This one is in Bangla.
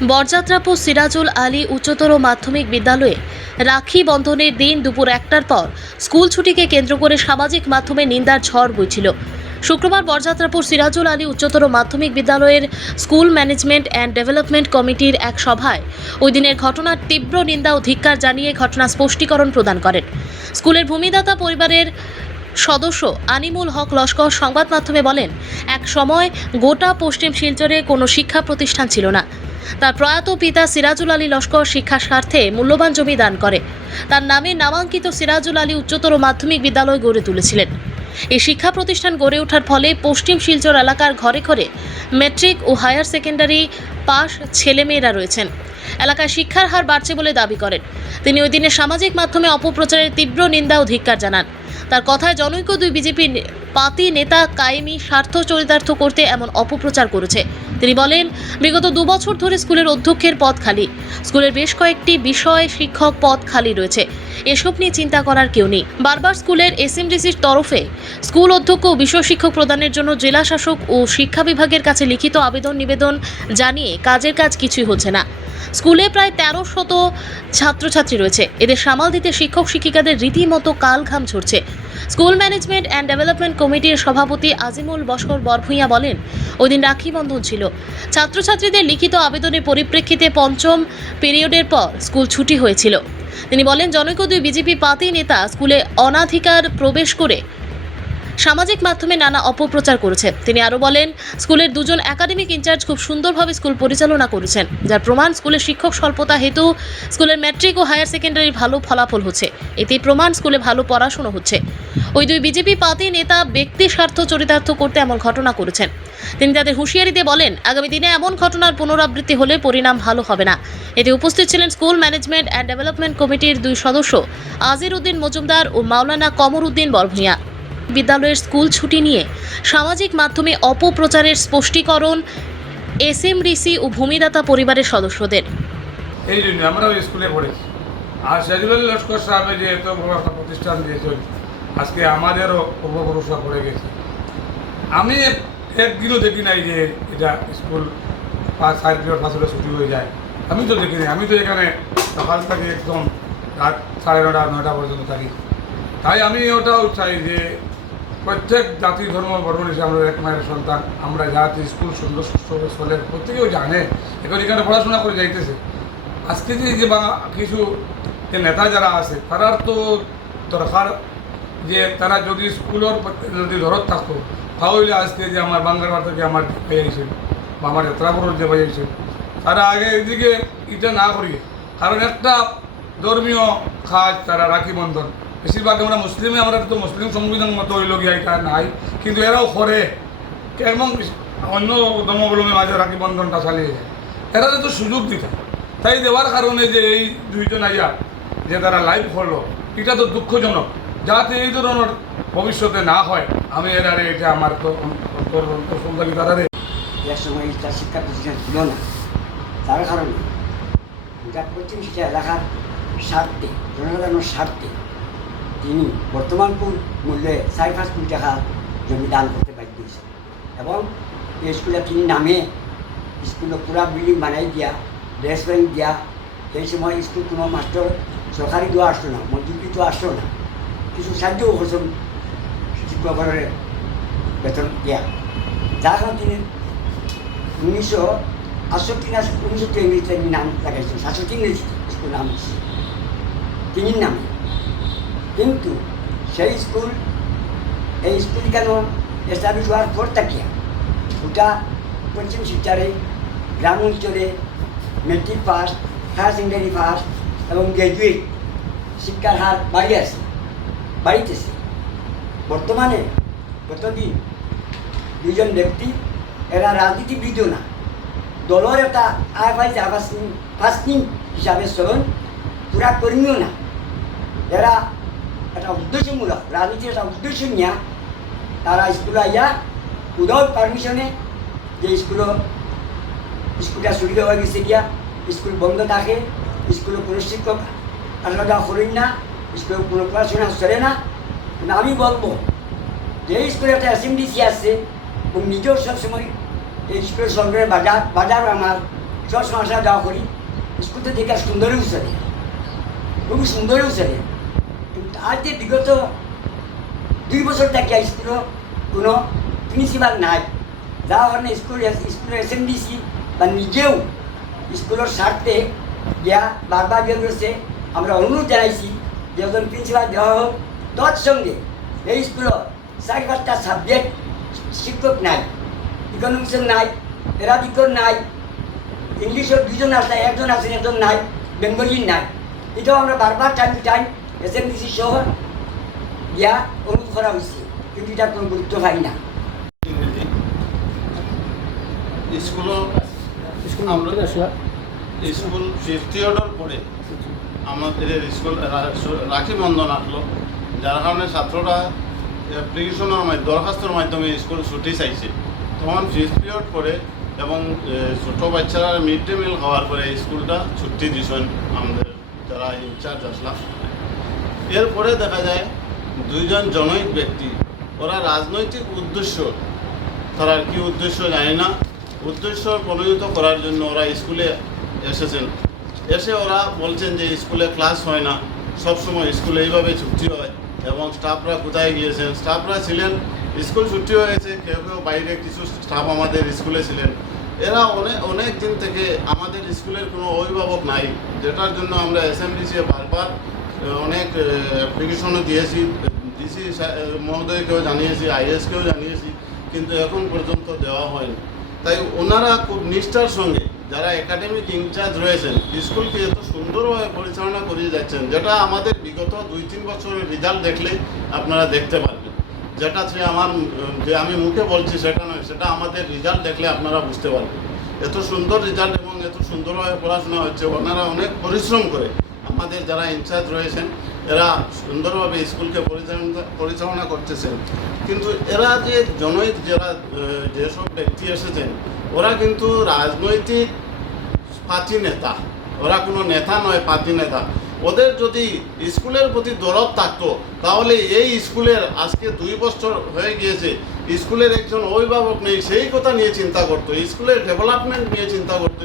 বরযাত্রাপুর সিরাজুল আলী উচ্চতর মাধ্যমিক বিদ্যালয়ে রাখি বন্ধনের দিন দুপুর 1টার পর স্কুল ছুটিকে কেন্দ্র করে সামাজিক মাধ্যমে নিন্দার ঝড় বইছিল। শুক্রবার বরযাত্রাপুর সিরাজুল আলী উচ্চতর মাধ্যমিক বিদ্যালয়ের স্কুল ম্যানেজমেন্ট অ্যান্ড ডেভেলপমেন্ট কমিটির এক সভায় ওই দিনের ঘটনার তীব্র নিন্দা ও ধিক্কার জানিয়ে ঘটনা স্পষ্টীকরণ প্রদান করেন। স্কুলের ভূমিদাতা পরিবারের সদস্য আনিমুল হক লস্কর সংবাদ মাধ্যমে বলেন, এক সময় গোটা পশ্চিম শিলচরে কোনো শিক্ষা প্রতিষ্ঠান ছিল না। তার প্রয়াত পিতা সিরাজুল আলী লস্কর শিক্ষার স্বার্থে মূল্যবান জমি দান করে তার নামে নামাঙ্কিত সিরাজুল আলী উচ্চতর মাধ্যমিক বিদ্যালয় গড়ে তুলেছিলেন। এই শিক্ষা প্রতিষ্ঠান গড়ে ওঠার ফলে পশ্চিম শিলচর এলাকার ঘরে ঘরে ম্যাট্রিক ও হায়ার সেকেন্ডারি পাস ছেলেমেয়েরা রয়েছেন। এলাকায় শিক্ষার হার বাড়ছে বলে দাবি করেন তিনি। ওই দিনে সামাজিক মাধ্যমে অপপ্রচারের তীব্র নিন্দা ও ধিক্কার জানান। তার কথায় জনৈক দুই বিজেপি পাতি নেতা কায়েমি স্বার্থ চরিতার্থ করতে এমন অপপ্রচার করেছে। তিনি বলেন, বিগত 2 বছর ধরে স্কুলের অধ্যক্ষের পদ খালি, স্কুলের বেশ কয়েকটি বিষয় শিক্ষক পদ খালি রয়েছে। এসব নিয়ে চিন্তা করার কেউ নেই। বারবার স্কুলের এসএমডিসির তরফে স্কুল অধ্যক্ষ ও বিষয় শিক্ষক প্রদানের জন্য জেলা শাসক ও শিক্ষা বিভাগের কাছে লিখিত নিবেদন জানিয়ে কাজের কাজ কিছুই হচ্ছে না। স্কুলে প্রায় 1300 ছাত্রছাত্রী রয়েছে। এদের সামাল দিতে শিক্ষক শিক্ষিকাদের রীতিমতো কাল ঘাম ঝরছে। স্কুল ম্যানেজমেন্ট অ্যান্ড ডেভেলপমেন্ট কমিটির সভাপতি আজিমুল বস্কর বরভূঁইয়া বলেন, ওই দিন রাখি বন্ধন ছিল। ছাত্রছাত্রীদের লিখিত আবেদনের পরিপ্রেক্ষিতে পঞ্চম পিরিয়ডের পর স্কুল ছুটি হয়েছিল। তিনি বলেন, জনৈক দুই বিজেপি পাতি নেতা স্কুলে অনাধিকার প্রবেশ করে সামাজিক মাধ্যমে নানা অপপ্রচার করেছে। তিনি আরও বলেন, স্কুলের 2 জন একাডেমিক ইনচার্জ খুব সুন্দরভাবে স্কুল পরিচালনা করেছেন, যার প্রমাণ স্কুলের শিক্ষক স্বল্পতা হেতু স্কুলের ম্যাট্রিক ও হায়ার সেকেন্ডারির ভালো ফলাফল হচ্ছে। এতেই প্রমাণ স্কুলে ভালো পড়াশোনা হচ্ছে। ওই দুই বিজেপি পাতি নেতা ব্যক্তি স্বার্থ চরিতার্থ করতে এমন ঘটনা করেছেন। তিনি তাদের হুঁশিয়ারি দিয়ে বলেন, আগামী দিনে এমন ঘটনার পুনরাবৃত্তি হলে পরিণাম ভালো হবে না। এতে উপস্থিত ছিলেন স্কুল ম্যানেজমেন্ট অ্যান্ড ডেভেলপমেন্ট কমিটির 2 সদস্য আজির উদ্দিন মজুমদার ও মাওলানা কমর উদ্দিন বরভূঁইয়া। বিদ্যালয়ের স্কুল ছুটি নিয়ে সামাজিক মাধ্যমে অপপ্রচারের স্পষ্টীকরণ এসএমডিসি ও ভূমিদাতা পরিবারের সদস্যদের। এই জন্য আমরা ওই স্কুলে পড়েছি। আর সিরাজুল আলী লস্কর সাহেবের যে এত বড় একটা প্রতিষ্ঠান দিয়েছে, আজকে আমাদেরও উপভরসা পড়ে গেছে। আমি একদিনও দেখি নাই যে এটা স্কুল 5 পিরিয়ড ফাঁসলে ছুটি হয়ে যায়। আমি তো দেখি নাই। আমি তো এখানে সকাল থেকে একদম রাত 9:30 9টা পর্যন্ত থাকি। তাই আমি ওটাও চাই যে প্রত্যেক জাতি ধর্ম বর্ণ হিসেবে আমরা এক মায়ের সন্তান। আমরা জাতি স্কুল সুন্দর সুস্থভাবে চলে, প্রত্যেকেও জানে এখন এখানে পড়াশোনা করে যাইতেছে। আজকে যে কিছু নেতা যারা আছে তারার তো দরকার যে তারা যদি স্কুলের যদি ধরত থাকতো, তাহলে আজকে যে আমার বাঙ্গারবার থেকে আমার ভাই আইসেন বা আমার যাত্রাপুরের যে ভাই আইসেন, তারা আগে এদিকে এটা না করিয়ে, কারণ একটা ধর্মীয় কাজ তারা রাখি বন্ধন। বেশিরভাগ আমরা মুসলিমে, আমরা তো মুসলিম সংবিধান মতো হইল গিয়া এটা নাই, কিন্তু এরাও করে এবং অন্য ধর্মাবলম্বী মাঝে রাখি বন্ধনটা চালিয়ে যায়। এরা তো সুযোগ দিতে, তাই দেওয়ার কারণে যে এই 2 জন আইয়া যে তারা লাইভ হলো, এটা তো দুঃখজনক। যাতে এই ধরনের ভবিষ্যতে না হয়, আমি এরারে এটা আমার তো তারারে এক সময় তার শিক্ষা প্রতিষ্ঠান ছিল না। তার কারণে যা পশ্চিম শিক্ষা এলাকার স্বার্থে, জনগণের স্বার্থে তিনি বর্তমান মূল্যে 4-5 কোটি টাকা জমি দান করতে বাধ্য হয়েছে। এবং এই স্কুলে তিনি নামে স্কুলে পুরা বিল্ডিং বানাই দিয়া, ড্রেস ব্যাংক দিয়া। সেই সময় স্কুল কোনো মাস্টার সরকারি দেওয়া আসতো না, মজুরি তো আসতো না, কিছু সাহায্যও করছেন শিক্ষকের বেতন দিয়া। যার কারণে তিনি 1968 না 1963 তিনি নাম লাগাইছেন। 67 স্কুল নাম দিচ্ছে তিনি নামে। কিন্তু সেই স্কুল, এই স্কুল কেন এস্টাবলিশ হওয়ার পর থাকিয়া গোটা পশ্চিম শিক্ষারে গ্রাম অঞ্চলে matric pass, higher secondary pass এবং গ্র্যাজুয়েট শিক্ষার হার বাড়িতেছে। বর্তমানে গতদিন 2 জন ব্যক্তি, এরা রাজনীতিবিদ না, দলের একটা ফার্স্টিং হিসাবে চলন, পুরা কর্মীও না। এরা একটা উদ্দেশ্যমূলক রাজনীতির একটা উদ্দেশ্য নিয়ে তারা স্কুলে আইয়া উইদাউট পারমিশনে যে স্কুলটা সুবিধা হয়ে গেছে গিয়া, স্কুল বন্ধ থাকে, স্কুলে কোনো শিক্ষক আসা করেন না, স্কুলে কোনো পড়াশোনা চলে না। কিন্তু আমি বলবো যে স্কুলে একটা এসএমডিসি আছে, এবং নিজেও সবসময় এই স্কুলের সঙ্গে বাজার আমার সবসময় আসা যাওয়া করি, স্কুল তো দেখে সুন্দরই উৎসবে, খুবই সুন্দরই উৎসবে। কিন্তু আজ যে বিগত 2 বছর থেকে স্কুলও কোনো প্রিন্সিপাল নাই, যার কারণে স্কুলের SMDC বা নিজেও স্কুলের স্বার্থে গিয়া বারবার গিয়ে করেছে। আমরা অনুরোধ জানাইছি যে একজন প্রিন্সিপাল দেওয়া হোক। তৎসঙ্গে এই স্কুলের 4-5টা সাবজেক্ট শিক্ষক নাই, ইকোনমিক্সের নাই, অ্যারাবিকের নাই, ইংলিশের 2জন আছে, একজন আছেন, একজন নাই, বেঙ্গলির নাই। এটাও আমরা বারবার টাইম টু টাইম SMDC সহ গিয়া অনুরোধ করা হয়েছে, কিন্তু এটা কোনো গুরুত্ব পাই না। স্কুল 5th ইয়ারের পরে আমাদের স্কুল রাখি বন্ধন আসলো, যার কারণে ছাত্ররা অ্যাপ্লিকেশনের দরখাস্তর মাধ্যমে স্কুল ছুটি চাইছে। তখন 5th পিরিয়ড পরে এবং ছোটো বাচ্চারা মিড ডে মিল খাওয়ার পরে স্কুলটা ছুটি দিয়েছেন আমাদের যারা ইনচার্জ আসলাম। এরপরে দেখা যায় 2জন জনৈক ব্যক্তি, ওরা রাজনৈতিক উদ্দেশ্য, তারা কি উদ্দেশ্য জানি না, উদ্দেশ্য প্রণোদিত করার জন্য ওরা স্কুলে এসেছেন। এসে ওরা বলছেন যে স্কুলে ক্লাস হয় না, সবসময় স্কুলে এইভাবে ছুটি হয় এবং স্টাফরা কোথায় গিয়েছেন। স্টাফরা ছিলেন, স্কুল ছুটি হয়েছে, কেউ কেউ বাইরে কিছু স্টাফ আমাদের স্কুলে ছিলেন। এরা অনেক দিন থেকে আমাদের স্কুলের কোনো অভিভাবক নাই, যেটার জন্য আমরা SMDC বারবার অনেক অ্যাপ্লিকেশনও দিয়েছি, DC মহোদয়কেও জানিয়েছি, IS-কেও জানিয়েছি, কিন্তু এখন পর্যন্ত দেওয়া হয়নি। তাই ওনারা খুব নিষ্ঠার সঙ্গে যারা একাডেমিক ইনচার্জ রয়েছেন স্কুলকে এত সুন্দরভাবে পরিচালনা করে যাচ্ছেন, যেটা আমাদের বিগত 2-3 বছরের রেজাল্ট দেখলে আপনারা দেখতে পারবেন। যেটা যে আমি মুখে বলছি সেটা নয়, সেটা আমাদের রেজাল্ট দেখলে আপনারা বুঝতে পারবেন। এত সুন্দর রেজাল্ট এবং এত সুন্দরভাবে পড়াশোনা হচ্ছে। ওনারা অনেক পরিশ্রম করে, আমাদের যারা ইনচার্জ রয়েছেন এরা সুন্দরভাবে স্কুলকে পরিচালনা করতেছেন। কিন্তু এরা যে জনৈক যেসব ব্যক্তি এসেছেন, ওরা কিন্তু রাজনৈতিক পার্টি নেতা, ওরা কোনো নেতা নয়, পার্টি নেতা। ওদের যদি স্কুলের প্রতি দরদ থাকতো তাহলে এই স্কুলের আজকে 2 বছর হয়ে গিয়েছে, স্কুলের একজন অভিভাবক নেই, সেই কথা নিয়ে চিন্তা করতো, স্কুলের ডেভেলপমেন্ট নিয়ে চিন্তা করতো।